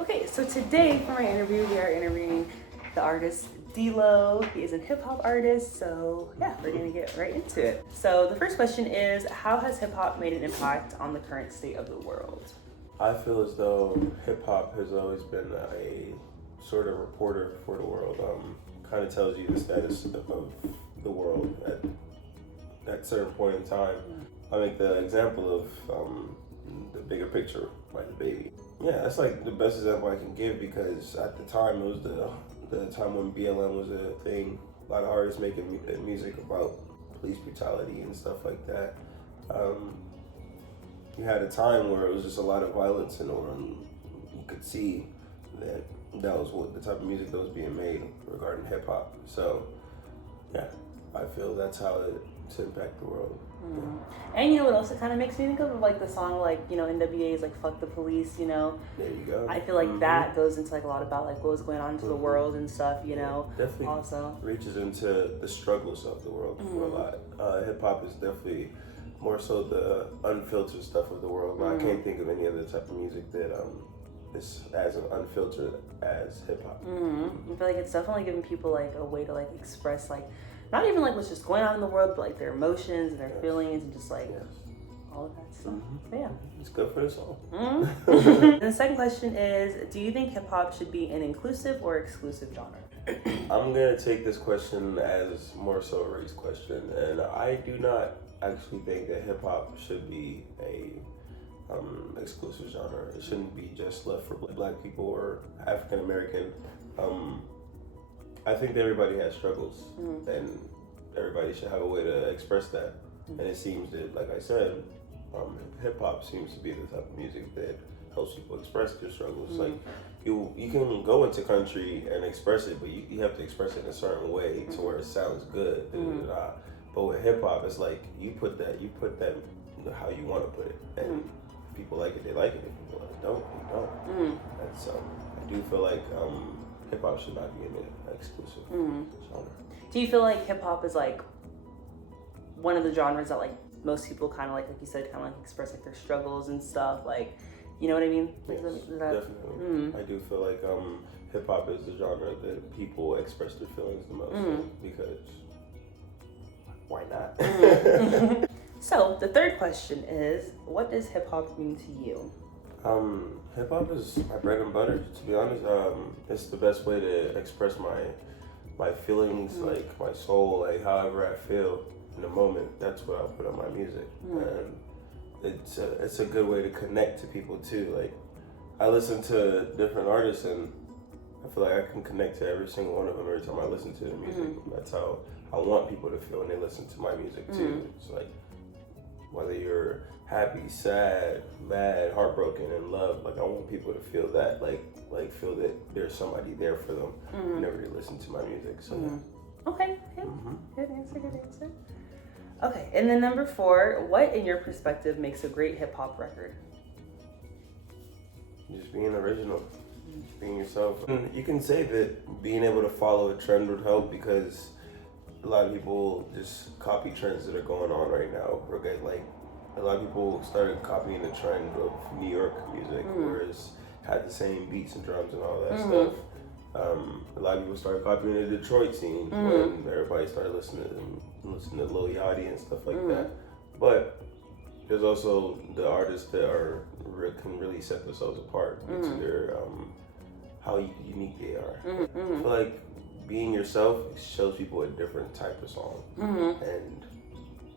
Okay, so today for my interview, we are interviewing the artist DLO. He is a hip hop artist, so yeah, we're gonna get right into it. So the first question is, how has hip hop made an impact on the current state of the world? I feel as though hip hop has always been a sort of reporter for the world. Kind of tells you the status of the world at certain point in time. I make the example of the bigger picture, like the baby. Yeah, that's like the best example I can give because at the time it was the time when BLM was a thing. A lot of artists making music about police brutality and stuff like that. You had a time where it was just a lot of violence in the world. You could see that was what the type of music that was being made regarding hip hop. So, yeah, I feel that's how it's impact the world. Mm-hmm. And you know what else it kind of makes me think of? Like the song, like, you know, NWA's like "Fuck the Police," you know. There you go. I feel like that goes into like a lot about like what was going on into the world and stuff, you know. Definitely also reaches into the struggles of the world for a lot. Hip hop is definitely more so the unfiltered stuff of the world. I can't think of any other type of music that is as unfiltered as hip hop. I feel like it's definitely giving people like a way to like express like not even like what's just going on in the world, but like their emotions and their feelings and just like all of that stuff. So, yeah, it's good for the soul. And the second question is, do you think hip hop should be an inclusive or exclusive genre? I'm gonna take this question as more so a race question, and I do not actually think that hip hop should be a exclusive genre. It shouldn't be just left for Black people or African American. I think that everybody has struggles, and everybody should have a way to express that. And it seems that, like I said, hip hop seems to be the type of music that helps people express their struggles. Like you can go into country and express it, but you have to express it in a certain way to where it sounds good. But with hip hop, it's like you put that how you want to put it, and if people like it, they like it. If people don't, they don't. And so I do feel like hip hop should not be an exclusive genre. Do you feel like hip hop is like one of the genres that like most people kind of like you said, kind of like express like their struggles and stuff, like, you know what I mean? Yes, definitely. I do feel like hip hop is the genre that people express their feelings the most because why not? So the third question is, what does hip hop mean to you? Hip hop is my bread and butter. To be honest, it's the best way to express my feelings, like my soul, like however I feel in the moment. That's what I'll put on my music, and it's a good way to connect to people too. Like I listen to different artists, and I feel like I can connect to every single one of them every time I listen to their music. That's how I want people to feel when they listen to my music too. It's like whether you're happy, sad, mad, heartbroken, in love, like I want people to feel that, like feel that there's somebody there for them whenever they listen to my music. So Okay, good answer. Okay, and then number 4, what in your perspective makes a great hip hop record? Just being original, just being yourself. And you can say that being able to follow a trend would help because a lot of people just copy trends that are going on right now. Like a lot of people started copying the trend of New York music, whereas had the same beats and drums and all that stuff. A lot of people started copying the Detroit scene when everybody started listening to Lil Yachty and stuff like that. But there's also the artists that can really set themselves apart due to their how unique they are. I feel like being yourself shows people a different type of song, and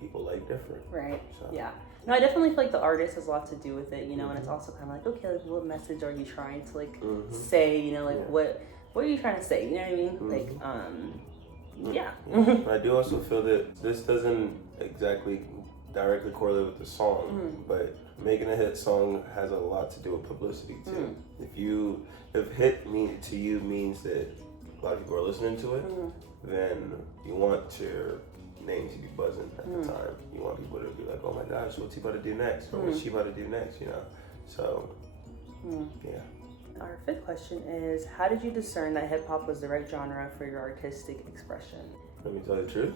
people like different. Right. So. Yeah. No, I definitely feel like the artist has a lot to do with it, you know, and it's also kind of like, okay, like, what message are you trying to like say, you know, like what are you trying to say? You know what I mean? Like, I do also feel that this doesn't exactly directly correlate with the song, but making a hit song has a lot to do with publicity too. If hit to you means that a lot of people are listening to it, then you want your name to be buzzing at the time. You want people to be like, oh my gosh, what's he about to do next? Or what's she about to do next, you know? So, yeah. Our 5th question is, how did you discern that hip hop was the right genre for your artistic expression? Let me tell you the truth.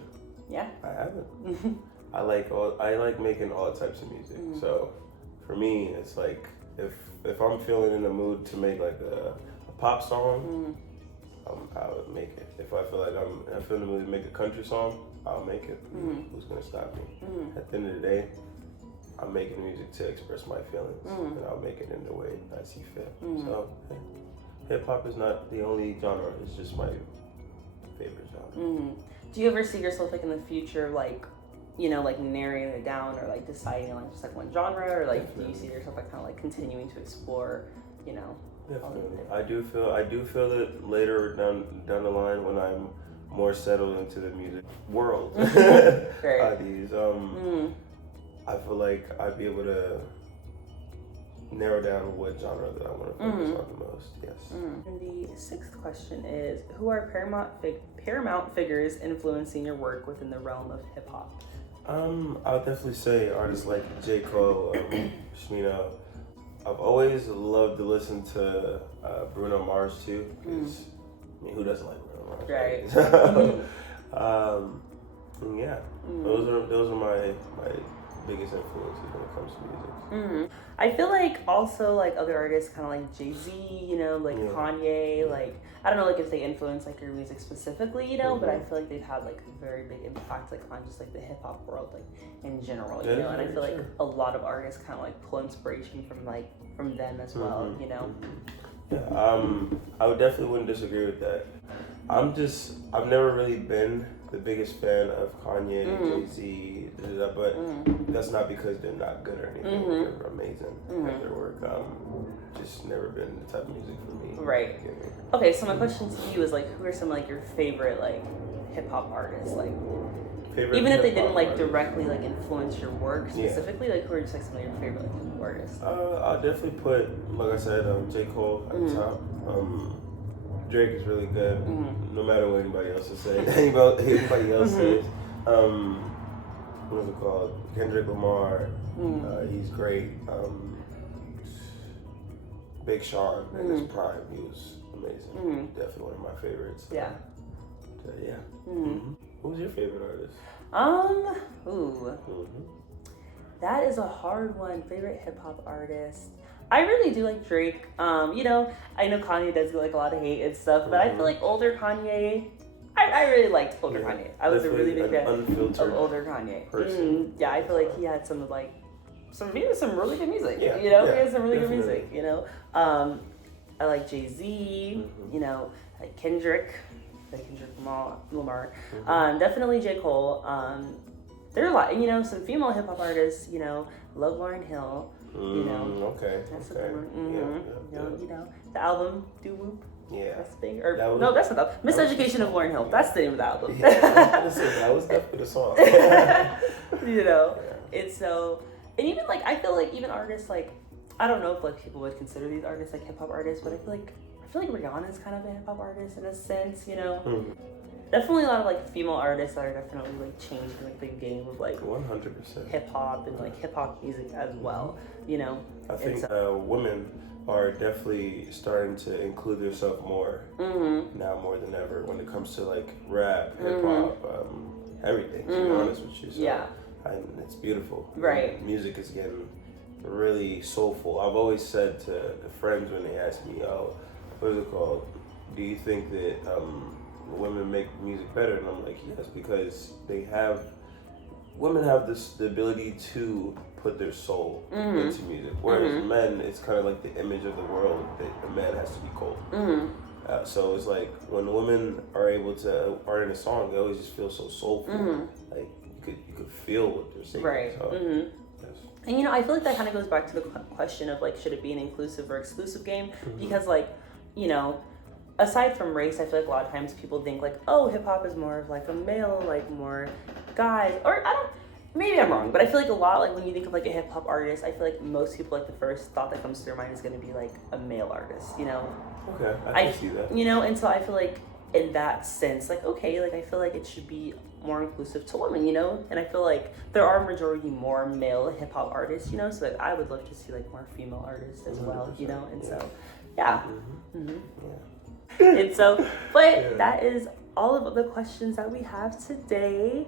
Yeah. I haven't. I like making all types of music. So for me, it's like if I'm feeling in the mood to make like a pop song, I would make it. If I feel like I feel in the mood to make a country song, I'll make it. Who's gonna stop me? At the end of the day, I'm making music to express my feelings, and I'll make it in the way I see fit. So, hip hop is not the only genre; it's just my favorite genre. Do you ever see yourself like in the future, like, you know, like narrowing it down or like deciding on like just like one genre, or like do you see yourself like kind of like continuing to explore, you know? Definitely. I do feel that later down the line when I'm more settled into the music world. I feel like I'd be able to narrow down what genre that I want to focus on the most. Yes. And the sixth question is, who are paramount figures influencing your work within the realm of hip hop? I would definitely say artists like J. Cole, Shmino. I've always loved to listen to Bruno Mars too, because I mean, who doesn't like Bruno Mars? Right. Yeah, those are my biggest influences when it comes to music. I feel like also like other artists, kind of like Jay-Z, you know, like Kanye, like I don't know, like if they influence like your music specifically, you know, but I feel like they've had like a very big impact like on just like the hip hop world, like in general, you know, and I feel like a lot of artists kind of like pull inspiration from them as well, you know. Yeah, I would definitely wouldn't disagree with that. I've never really been the biggest fan of Kanye, Jay-Z, but that's not because they're not good or anything. They're amazing at their work. Just never been the type of music for me. Right. Okay, so my question to you is like, who are some like your favorite like hip hop artists? Like, even if they didn't like directly like influence your work specifically, like who are just like some of your favorite like hip hop artists? I'll definitely put, like I said, J. Cole at the top. Drake is really good, no matter what anybody else is saying. Anybody else says. What is it called? Kendrick Lamar. He's great. Big Sean in his prime, he was amazing. Definitely one of my favorites. Yeah. Who's your favorite artist? That is a hard one. Favorite hip hop artist. I really do like Drake. You know, I know Kanye does get like a lot of hate and stuff, but I feel like older Kanye, I really liked older Kanye. I was a really big fan of older Kanye. Yeah, I feel like he had some like some really good music. You know, he had some really good music. You know, I like Jay-Z. You know, like Kendrick Lamar. Definitely J. Cole. There are a lot, you know, some female hip hop artists. You know, love Lauryn Hill. You know, that's a good one. You know, the album "Doo Whoop." Yeah, that's big. Or no, that's not the Miseducation of Lauryn Hill. That's the name of the album. That was definitely the song. You know, it's so, and even like I feel like even artists like, I don't know if like people would consider these artists like hip hop artists, but I feel like Rihanna's kind of a hip hop artist in a sense. You know. Definitely a lot of like female artists that are definitely like changing like the game of like 100% hip hop and like hip hop music as well, you know. I think women are definitely starting to include themselves more now more than ever when it comes to like rap, hip hop, everything. To be honest with you, so and it's beautiful. Right. Music is getting really soulful. I've always said to friends when they ask me, "Oh, what is it called? Do you think that women make music better?" And I'm like, yes, because women have the ability to put their soul into music, whereas men, it's kind of like the image of the world that a man has to be cold. So it's like when women are able to art in a song, they always just feel so soulful. Like you could feel what they're saying. Right. So, yes. And you know, I feel like that kind of goes back to the question of like, should it be an inclusive or exclusive game? Because like, you know, aside from race, I feel like a lot of times people think like, oh, hip hop is more of like a male, like more guys, or maybe I'm wrong, but I feel like a lot, like when you think of like a hip hop artist, I feel like most people, like the first thought that comes to their mind is going to be like a male artist, you know? Okay, I can see that. You know, and so I feel like in that sense, like, okay, like I feel like it should be more inclusive to women, you know? And I feel like there are majority more male hip hop artists, you know? So like I would love to see like more female artists as well, you know? And so, yeah. And so, but that is all of the questions that we have today.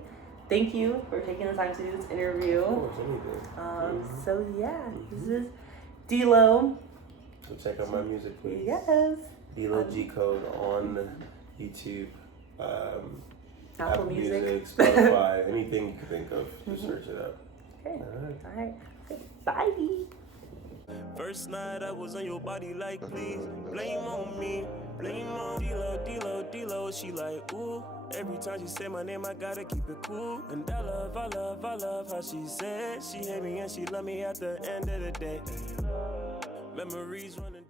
Thank you for taking the time to do this interview. So yeah, this is DLO. So check out my music, please. Yes. DLO G Code on YouTube, Apple Music. Spotify, anything you can think of. Just search it up. Okay. All right. Okay. Bye. First night I was on your body like please blame on me, blame on D-Lo, she like ooh. Every time she say my name I gotta keep it cool. And I love how she said she hate me and she love me at the end of the day. Memories running